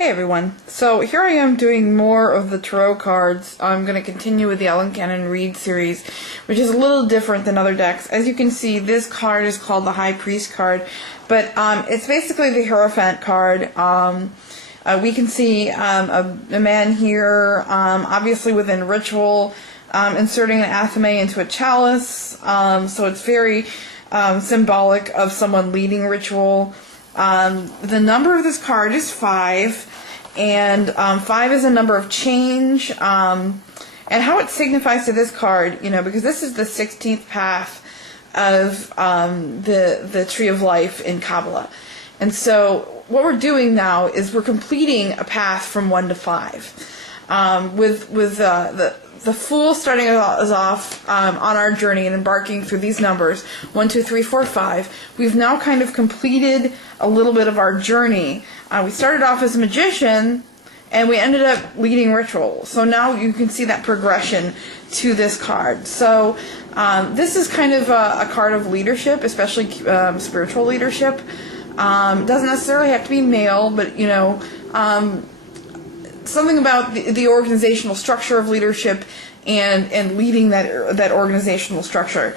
Hey everyone, so here I am doing more of the tarot cards. I'm going to continue with the Arcana Read series, which is a little different than other decks. As you can see, this card is called the High Priest card, but it's basically the Hierophant card. We can see a man here, obviously within ritual, inserting an athame into a chalice, so it's very symbolic of someone leading ritual. The number of this card is 5, and 5 is a number of change, and how it signifies to this card, because this is the 16th path of the Tree of Life in Kabbalah. And so what we're doing now is we're completing a path from 1 to 5, with the Fool starting us off on our journey and embarking through these numbers, 1, 2, 3, 4, 5. We've now kind of completed a little bit of our journey. We started off as a magician, and we ended up leading ritual. So now you can see that progression to this card. So this is kind of a card of leadership, especially spiritual leadership. Doesn't necessarily have to be male, but something about the organizational structure of leadership and leading that organizational structure.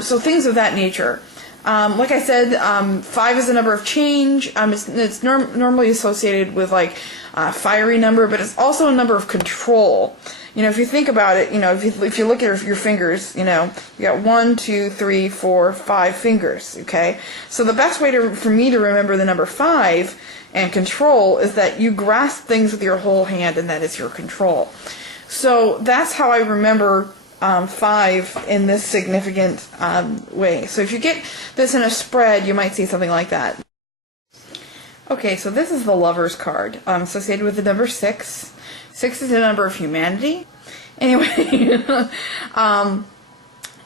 So things of that nature. Like I said, 5 is a number of change. It's normally associated with like a fiery number, but it's also a number of control. If you think about it, if you look at your fingers, you got 1, 2, 3, 4, 5 fingers. Okay, so the best way for me to remember the number 5 and control is that you grasp things with your whole hand, and that is your control. So that's how I remember 5 in this significant way. So if you get this in a spread, you might see something like that. Okay, so this is the Lover's card, associated with the number 6. 6 is the number of humanity. Anyway,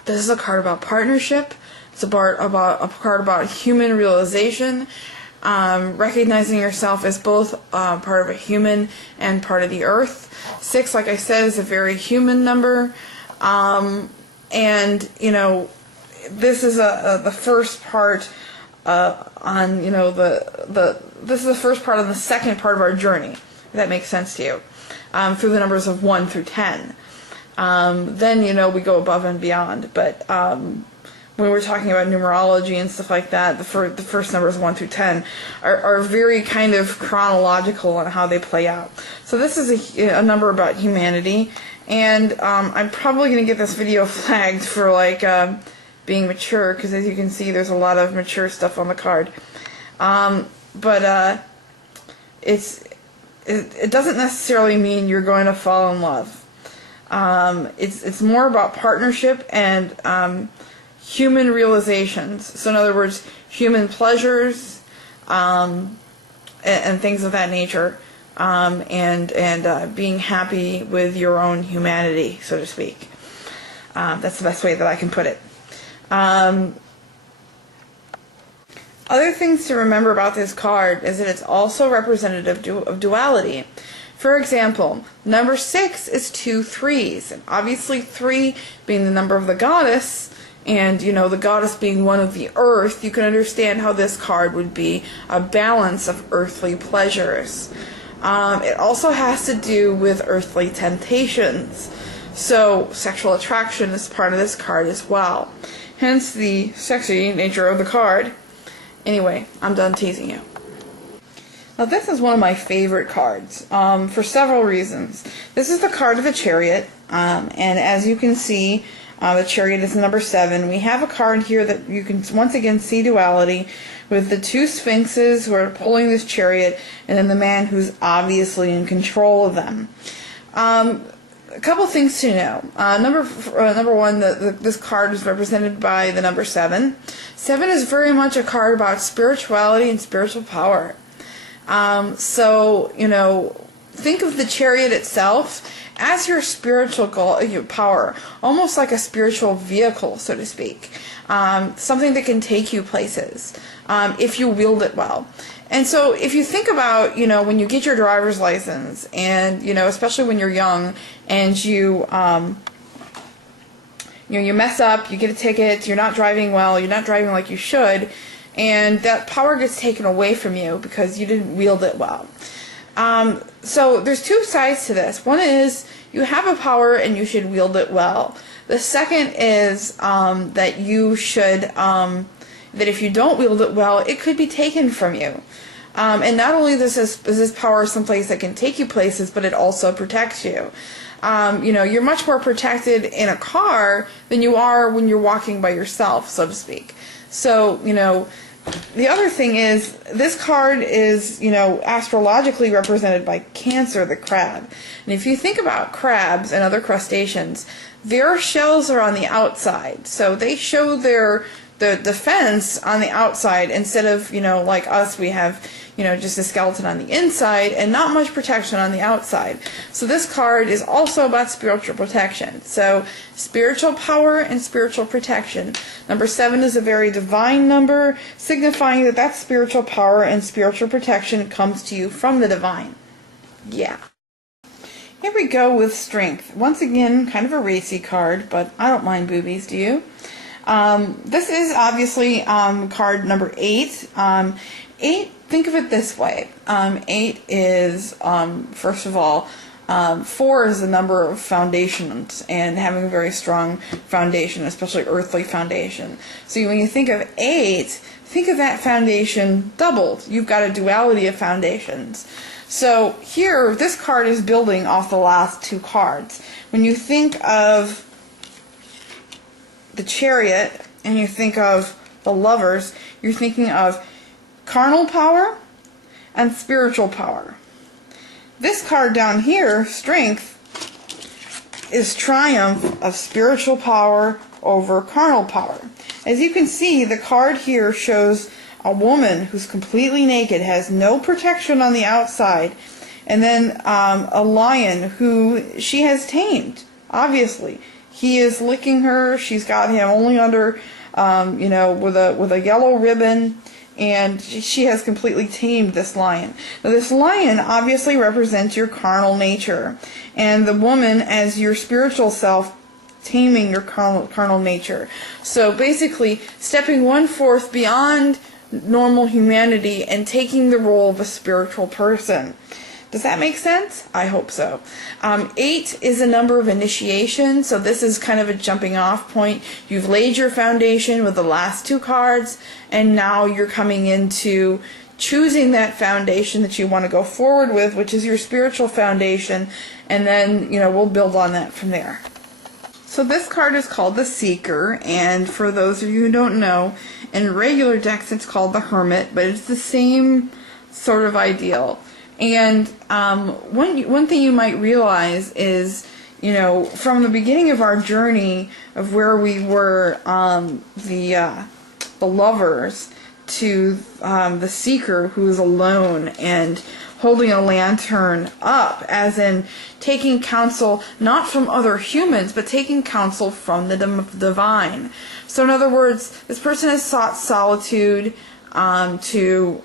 this is a card about partnership. It's a card about human realization. Recognizing yourself as both part of a human and part of the earth. 6, like I said, is a very human number, and this is the first part on this is the first part of the second part of our journey. If that makes sense to you, through the numbers of 1 through 10. Then we go above and beyond, but when we're talking about numerology and stuff like that, the first numbers 1 through 10 are very kind of chronological on how they play out. So this is a number about humanity, and I'm probably going to get this video flagged for being mature, because as you can see, there's a lot of mature stuff on the card. But it doesn't necessarily mean you're going to fall in love. It's more about partnership and human realizations. So in other words, human pleasures, and things of that nature, and being happy with your own humanity, so to speak. That's the best way that I can put it. Other things to remember about this card is that it's also representative of duality. For example, number 6 is 2 3s, and obviously 3 being the number of the goddess, and the goddess being one of the earth, you can understand how this card would be a balance of earthly pleasures. It also has to do with earthly temptations, so sexual attraction is part of this card as well, hence the sexy nature of the card. Anyway, I'm done teasing you. Now this is one of my favorite cards, for several reasons. This is the card of the Chariot, and as you can see, the Chariot is number 7. We have a card here that you can once again see duality, with the 2 sphinxes who are pulling this chariot, and then the man who's obviously in control of them. A couple things to know. Number 1, this card is represented by the number 7. 7 is very much a card about spirituality and spiritual power. So think of the chariot itself as your spiritual power, almost like a spiritual vehicle, so to speak. Something that can take you places, if you wield it well. And so if you think about, when you get your driver's license, and, especially when you're young, and you mess up, you get a ticket, you're not driving well, you're not driving like you should, and that power gets taken away from you because you didn't wield it well. So there's two sides to this. One is you have a power and you should wield it well. The second is that you should, that if you don't wield it well, it could be taken from you. And not only is this power someplace that can take you places, but it also protects you. You're much more protected in a car than you are when you're walking by yourself, so to speak. So, the other thing is, this card is, astrologically represented by Cancer, the crab. And if you think about crabs and other crustaceans, their shells are on the outside. So they show the defense on the outside instead of, like us, we have, just a skeleton on the inside and not much protection on the outside. So this card is also about spiritual protection. So spiritual power and spiritual protection. Number 7 is a very divine number, signifying that spiritual power and spiritual protection comes to you from the divine. Yeah. Here we go with strength. Once again, kind of a racy card, but I don't mind boobies, do you? This is obviously card number 8. 8, think of it this way. 8 is, first of all, 4 is the number of foundations and having a very strong foundation, especially earthly foundation. So when you think of 8, think of that foundation doubled. You've got a duality of foundations. So here, this card is building off the last 2 cards. When you think of the Chariot and you think of the Lovers, you're thinking of carnal power and spiritual power. This card down here, Strength, is triumph of spiritual power over carnal power. As you can see, the card here shows a woman who's completely naked, has no protection on the outside, and then a lion who she has tamed, obviously. He is licking her. She's got him only under, with a yellow ribbon, and she has completely tamed this lion. Now, this lion obviously represents your carnal nature, and the woman as your spiritual self, taming your carnal nature. So basically, stepping 1/4 beyond normal humanity and taking the role of a spiritual person. Does that make sense? I hope so. 8 is a number of initiation, so this is kind of a jumping off point. You've laid your foundation with the last 2 cards, and now you're coming into choosing that foundation that you want to go forward with, which is your spiritual foundation, and then, we'll build on that from there. So this card is called the Seeker, and for those of you who don't know, in regular decks it's called the Hermit, but it's the same sort of ideal. And one thing you might realize is, from the beginning of our journey of where we were the Lovers to the Seeker, who is alone and holding a lantern up, as in taking counsel not from other humans, but taking counsel from the divine. So in other words, this person has sought solitude to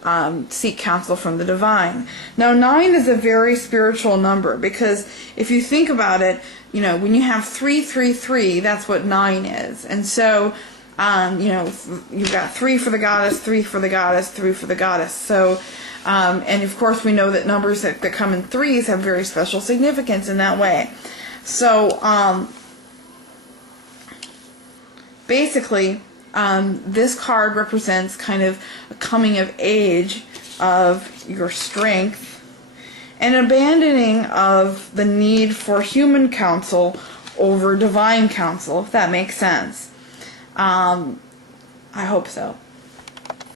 seek counsel from the divine. Now 9 is a very spiritual number, because if you think about it, when you have 3, 3, 3, that's what 9 is. And so, you've got 3 for the goddess, 3 for the goddess, 3 for the goddess. So, and of course we know that numbers that come in 3s have very special significance in that way. So, basically, this card represents kind of a coming of age of your strength and abandoning of the need for human counsel over divine counsel, if that makes sense. I hope so.